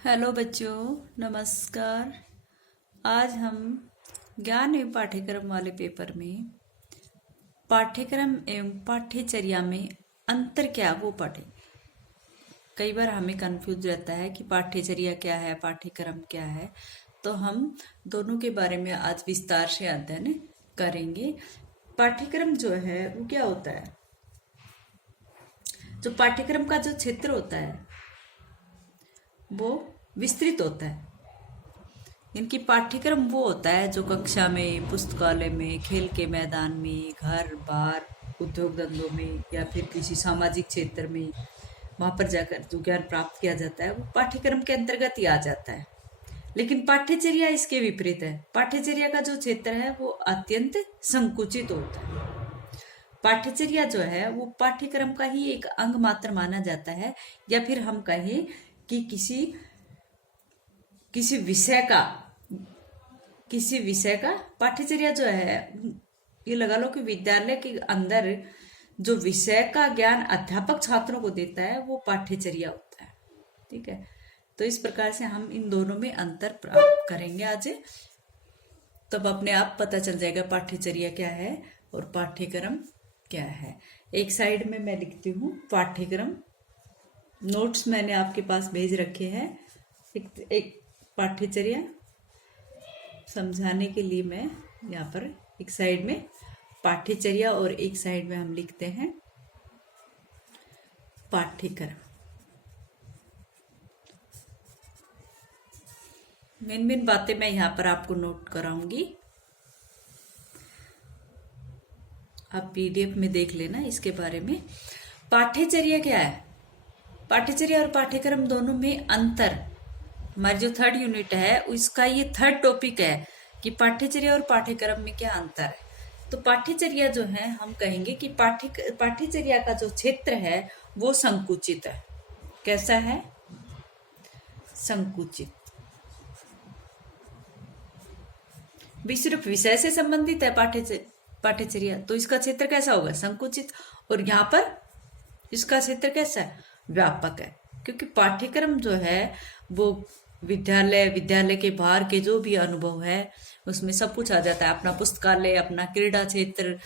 Hello बच्चों, नमस्कार। आज हम ज्ञान एवं पाठ्यक्रम वाले पेपर में पाठ्यक्रम एवं पाठ्यचर्या में अंतर क्या वो पढ़ें। कई बार हमें कंफ्यूज रहता है कि पाठ्यचर्या क्या है, पाठ्यक्रम क्या है। तो हम दोनों के बारे में आज विस्तार से अध्ययन करेंगे। पाठ्यक्रम जो है वो क्या होता है? जो पाठ्यक्रम का जो क्षेत्र होता है वो विस्तृत होता है। इनकी पाठ्यक्रम वो होता है जो कक्षा में, पुस्तकालय में, खेल के मैदान में, घर बार, उद्योग धंधों में या फिर किसी सामाजिक क्षेत्र में वहां पर जाकर जो ज्ञान प्राप्त किया जाता है वो पाठ्यक्रम के अंतर्गत ही आ जाता है। लेकिन पाठ्यचर्या इसके विपरीत है। पाठ्यचर्या का जो क्षेत्र है वो अत्यंत संकुचित होता है। पाठ्यचर्या जो है वो पाठ्यक्रम का ही एक अंग मात्र माना जाता है, या फिर हम कहें कि किसी विषय का पाठ्यचर्या जो है, ये लगा लो कि विद्यालय के अंदर जो विषय का ज्ञान अध्यापक छात्रों को देता है वो पाठ्यचर्या होता है। ठीक है, तो इस प्रकार से हम इन दोनों में अंतर प्राप्त करेंगे आज। तब अपने आप पता चल जाएगा पाठ्यचर्या क्या है और पाठ्यक्रम क्या है। एक साइड में मैं लिखती हूँ पाठ्यक्रम, नोट्स मैंने आपके पास भेज रखे हैं। एक पाठ्यचर्या समझाने के लिए मैं यहाँ पर एक साइड में पाठ्यचर्या और एक साइड में हम लिखते हैं पाठ्यक्रम। मेन बातें मैं यहाँ पर आपको नोट कराऊंगी, आप पीडीएफ में देख लेना इसके बारे में। पाठ्यचर्या क्या है? पाठ्यचर्या और पाठ्यक्रम दोनों में अंतर, हमारी जो थर्ड यूनिट है उसका ये थर्ड टॉपिक है कि पाठ्यचर्या और पाठ्यक्रम में क्या अंतर है। तो पाठ्यचर्या जो है हम कहेंगे कि पाठ्यचर्या का जो क्षेत्र है वो संकुचित है। कैसा है? संकुचित। सिर्फ विषय से संबंधित है पाठ्यचर्या, तो इसका क्षेत्र कैसा होगा? संकुचित। और यहाँ पर इसका क्षेत्र कैसा है? व्यापक है। क्योंकि पाठ्यक्रम जो है वो विद्यालय के बाहर के जो भी अनुभव है उसमें सब कुछ आ जाता है। अपना पुस्तकालय, अपना क्रीड़ा क्षेत्र,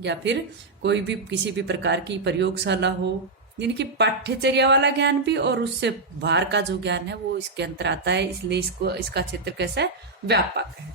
या फिर कोई भी किसी भी प्रकार की प्रयोगशाला हो, यानी कि पाठ्यचर्या वाला ज्ञान भी और उससे बाहर का जो ज्ञान है वो इसके अंतर आता है। इसलिए इसका क्षेत्र कैसा है? व्यापक है।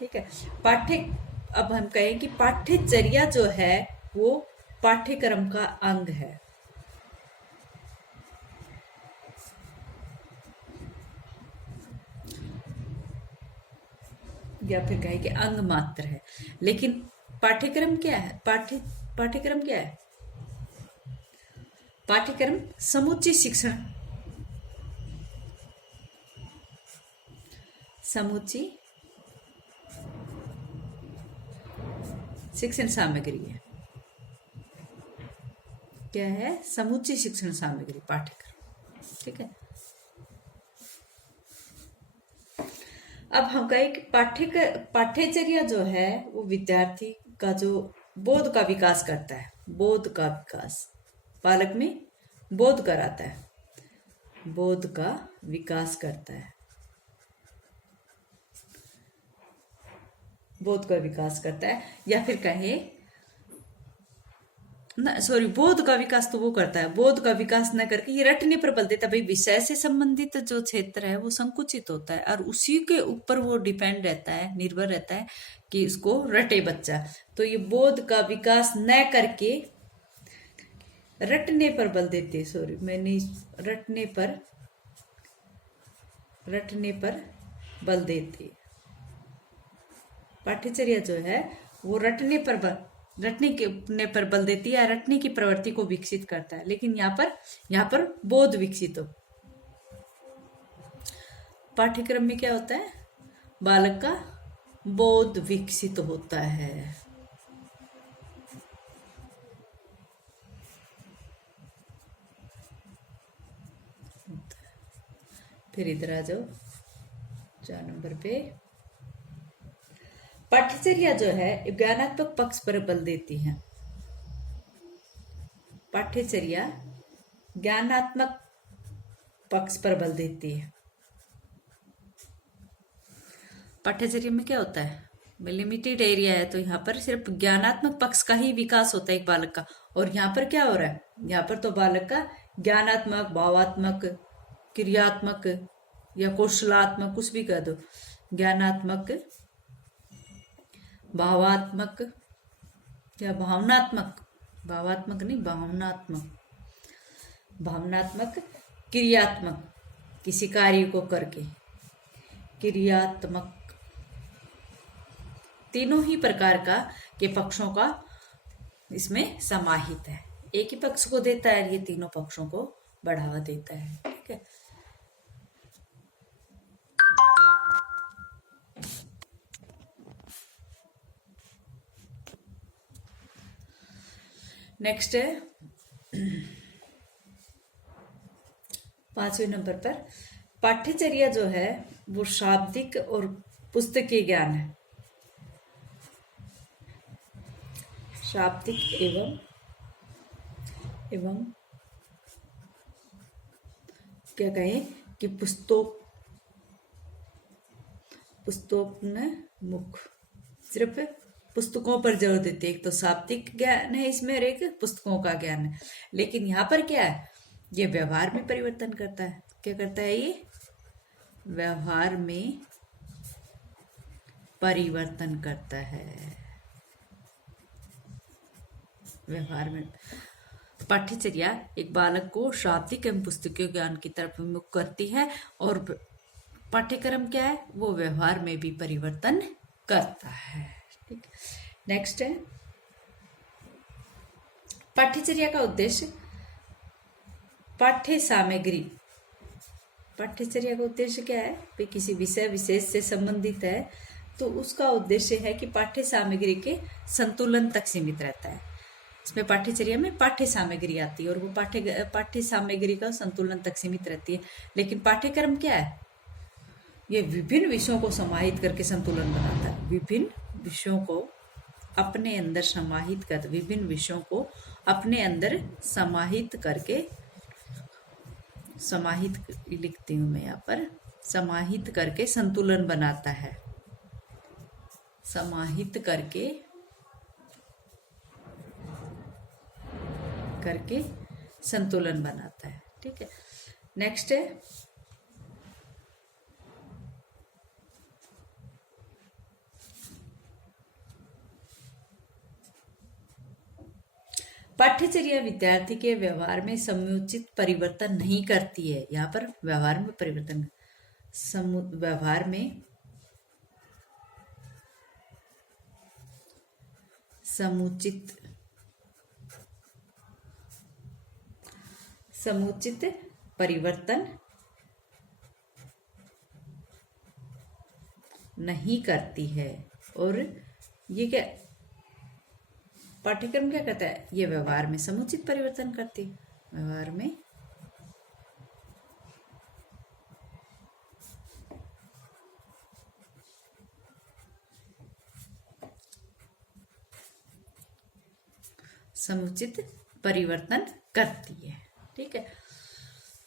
ठीक है। अब हम कहें कि पाठ्यचर्या जो है वो पाठ्यक्रम का अंग है, या फिर कहें कि अंग मात्र है। लेकिन पाठ्यक्रम क्या है? पाठ्यक्रम क्या है? पाठ्यक्रम समूची शिक्षण सामग्री है। क्या है? समूची शिक्षण सामग्री पाठ्यक्रम। ठीक है। अब हम कहें कि पाठ्यचर्या जो है वो विद्यार्थी का जो बोध का विकास करता है। बोध का विकास, बालक में बोध कराता है, बोध का विकास करता है, बोध का विकास करता है। या फिर कहे बोध का विकास तो वो करता है, बोध का विकास न करके ये रटने पर बल देता है। भाई विषय से संबंधित जो क्षेत्र है वो संकुचित होता है और उसी के ऊपर वो डिपेंड रहता है, निर्भर रहता है कि इसको रटे बच्चा। तो ये बोध का विकास न करके रटने पर बल देते, रटने पर बल देते। पाठ्यचर्या जो है वो रटने पर बल देती है, रटने की प्रवृत्ति को विकसित करता है। लेकिन यहाँ पर बोध विकसित हो। पाठ्यक्रम में क्या होता है? बालक का बोध विकसित होता है। फिर इधर आ जाओ 4 नंबर पे। पाठ्यचर्या जो है ज्ञानात्मक पक्ष पर बल देती है। पाठ्यचर्या ज्ञानात्मक पक्ष पर बल देती है। पाठ्यचर्या में क्या होता है, लिमिटेड एरिया है, तो यहाँ पर सिर्फ ज्ञानात्मक पक्ष का ही विकास होता है एक बालक का। और यहाँ पर क्या हो रहा है, यहाँ पर तो बालक का ज्ञानात्मक, भावात्मक, क्रियात्मक या कौशलात्मक, कुछ भी कह दो, ज्ञानात्मक, भावात्मक या भावनात्मक, भावात्मक नहीं भावनात्मक, भावनात्मक, क्रियात्मक, किसी कार्य को करके, क्रियात्मक, तीनों ही प्रकार का के पक्षों का इसमें समाहित है। एक ही पक्ष को देता है, ये तीनों पक्षों को बढ़ावा देता है। ठीक है, नेक्स्ट है 5वें नंबर पर, पाठ्यचर्या जो है वो शाब्दिक और पुस्तकीय ज्ञान है। शाब्दिक एवं क्या कहें कि पुस्तकोन्मुख, सिर्फ पुस्तकों पर जोर देते, एक तो शाब्दिक ज्ञान है इसमें और एक पुस्तकों का ज्ञान है। लेकिन यहाँ पर क्या है, ये व्यवहार में परिवर्तन करता है। क्या करता है ये, व्यवहार में परिवर्तन करता है। व्यवहार में पाठ्यचर्या एक बालक को शाब्दिक एवं पुस्तकीय ज्ञान की तरफ मुख करती है, और पाठ्यक्रम क्या है, वो व्यवहार में भी परिवर्तन करता है। ठीक, नेक्स्ट है पाठ्यचर्या का उद्देश्य, पाठ्य सामग्री। पाठ्यचर्या का उद्देश्य क्या है, वे किसी विषय विशेष से संबंधित है, तो उसका उद्देश्य है कि पाठ्य सामग्री के संतुलन तक सीमित रहता है। इसमें पाठ्यचर्या में पाठ्य सामग्री आती है और वो पाठ्य सामग्री का संतुलन तक सीमित रहती है। लेकिन पाठ्यक्रम क्या है, ये विभिन्न विषयों को समाहित करके संतुलन बनाता है। विभिन्न विषयों को अपने अंदर समाहित कर, विभिन्न विषयों को अपने अंदर समाहित करके, समाहित लिखती हूं मैं यहाँ पर, समाहित करके संतुलन बनाता है। समाहित करके संतुलन बनाता है। ठीक है, नेक्स्ट है पाठ्यचर्या विद्यार्थी के व्यवहार में समुचित परिवर्तन नहीं करती है। यहाँ पर व्यवहार में परिवर्तन, व्यवहार में समुचित परिवर्तन नहीं करती है। और ये क्या, पाठ्यक्रम क्या कहता है, ये व्यवहार में समुचित परिवर्तन करती है। व्यवहार में समुचित परिवर्तन करती है। ठीक है,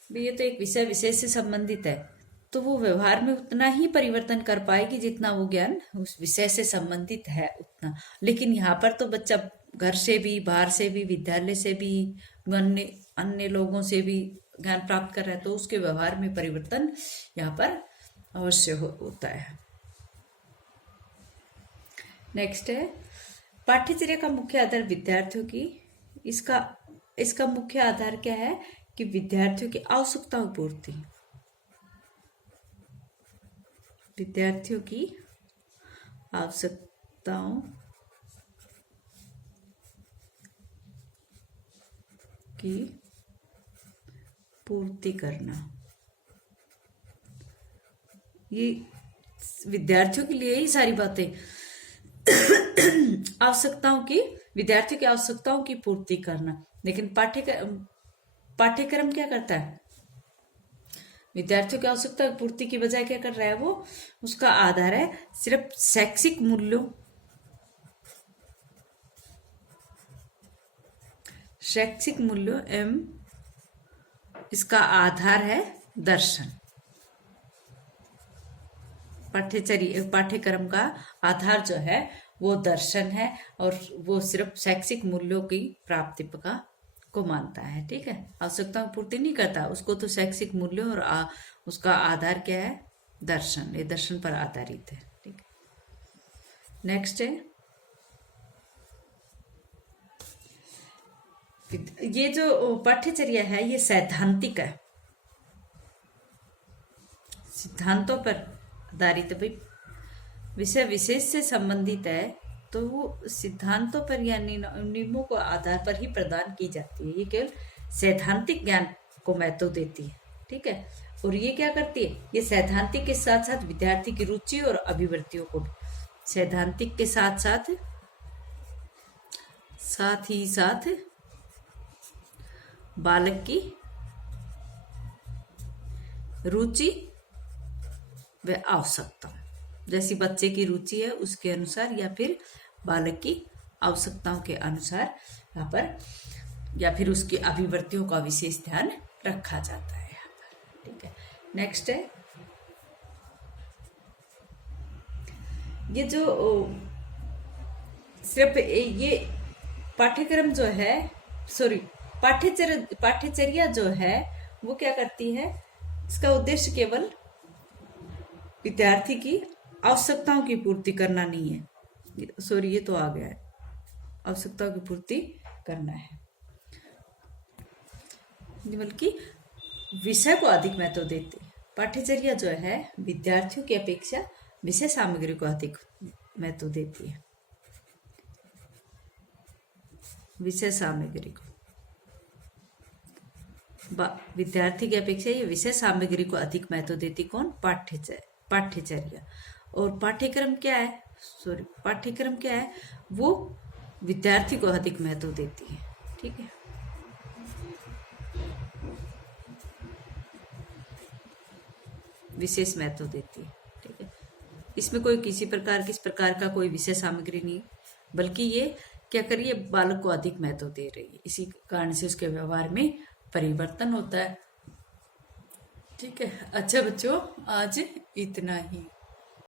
ये तो एक विषय विशेष से संबंधित है, तो वो व्यवहार में उतना ही परिवर्तन कर पाएगी जितना वो ज्ञान उस विषय से संबंधित है उतना। लेकिन यहाँ पर तो बच्चा घर से भी, बाहर से भी, विद्यालय से भी, अन्य लोगों से भी ज्ञान प्राप्त कर रहा है, तो उसके व्यवहार में परिवर्तन यहाँ पर अवश्य होता है। नेक्स्ट है पाठ्यचर्या का मुख्य आधार विद्यार्थियों की, इसका मुख्य आधार क्या है कि विद्यार्थियों की आवश्यकताओं की पूर्ति, विद्यार्थियों की आवश्यकताओं की पूर्ति करना। ये विद्यार्थियों के लिए ही सारी बातें विद्यार्थियों की आवश्यकताओं की पूर्ति करना। लेकिन पाठ्यक्रम क्या करता है, विद्यार्थियों की आवश्यकता की पूर्ति की बजाय क्या कर रहा है, वो उसका आधार है सिर्फ शैक्षिक मूल्यों, एवं इसका आधार है दर्शन। पाठ्यक्रम का आधार जो है वो दर्शन है, और वो सिर्फ शैक्षिक मूल्यों की प्राप्ति को मानता है। ठीक है, आवश्यकताओं की पूर्ति नहीं करता उसको, तो शैक्षिक मूल्यों और उसका आधार क्या है, दर्शन, ये दर्शन पर आधारित है। ठीक है, नेक्स्ट है, ये जो पाठ्यचर्या है ये सैद्धांतिक है, सिद्धांतों पर आधारित है। भाई विषय विशेष से संबंधित है तो वो सिद्धांतों पर या नियमों को आधार पर ही प्रदान की जाती है। ये केवल सैद्धांतिक ज्ञान को महत्व देती है। ठीक है, और ये क्या करती है, ये सैद्धांतिक के साथ साथ विद्यार्थी की रुचि और अभिवृत्तियों को भी, सैद्धांतिक के साथ साथ ही साथ बालक की रुचि व आवश्यकता, जैसी बच्चे की रुचि है उसके अनुसार या फिर बालक की आवश्यकताओं के अनुसार यहाँ पर, या फिर उसकी अभिवृत्तियों का विशेष ध्यान रखा जाता है यहाँ पर। ठीक है, नेक्स्ट है, ये जो सिर्फ ये पाठ्यक्रम जो है, सॉरी पाठ्यचर्या जो है वो क्या करती है, इसका उद्देश्य केवल विद्यार्थी की आवश्यकताओं की पूर्ति करना नहीं है, सॉरी ये तो आ गया है, आवश्यकताओं की पूर्ति करना है, बल्कि विषय को अधिक महत्व देती है। पाठ्यचर्या जो है विद्यार्थियों की अपेक्षा विषय सामग्री को अधिक महत्व देती है, विषय सामग्री को, विद्यार्थी की अपेक्षा ये विषय सामग्री को अधिक महत्व देती, कौन, पाठ्यचर्या। और पाठ्यक्रम क्या है, पाठ्यक्रम क्या है, वो विद्यार्थी को अधिक महत्व देती है। ठीक है, विशेष महत्व देती है। ठीक है, इसमें कोई किस प्रकार का कोई विषय सामग्री नहीं, बल्कि ये क्या करिए, बालक को अधिक महत्व दे रही है, इसी कारण से उसके व्यवहार में परिवर्तन होता है। ठीक है, अच्छा बच्चों, आज इतना ही।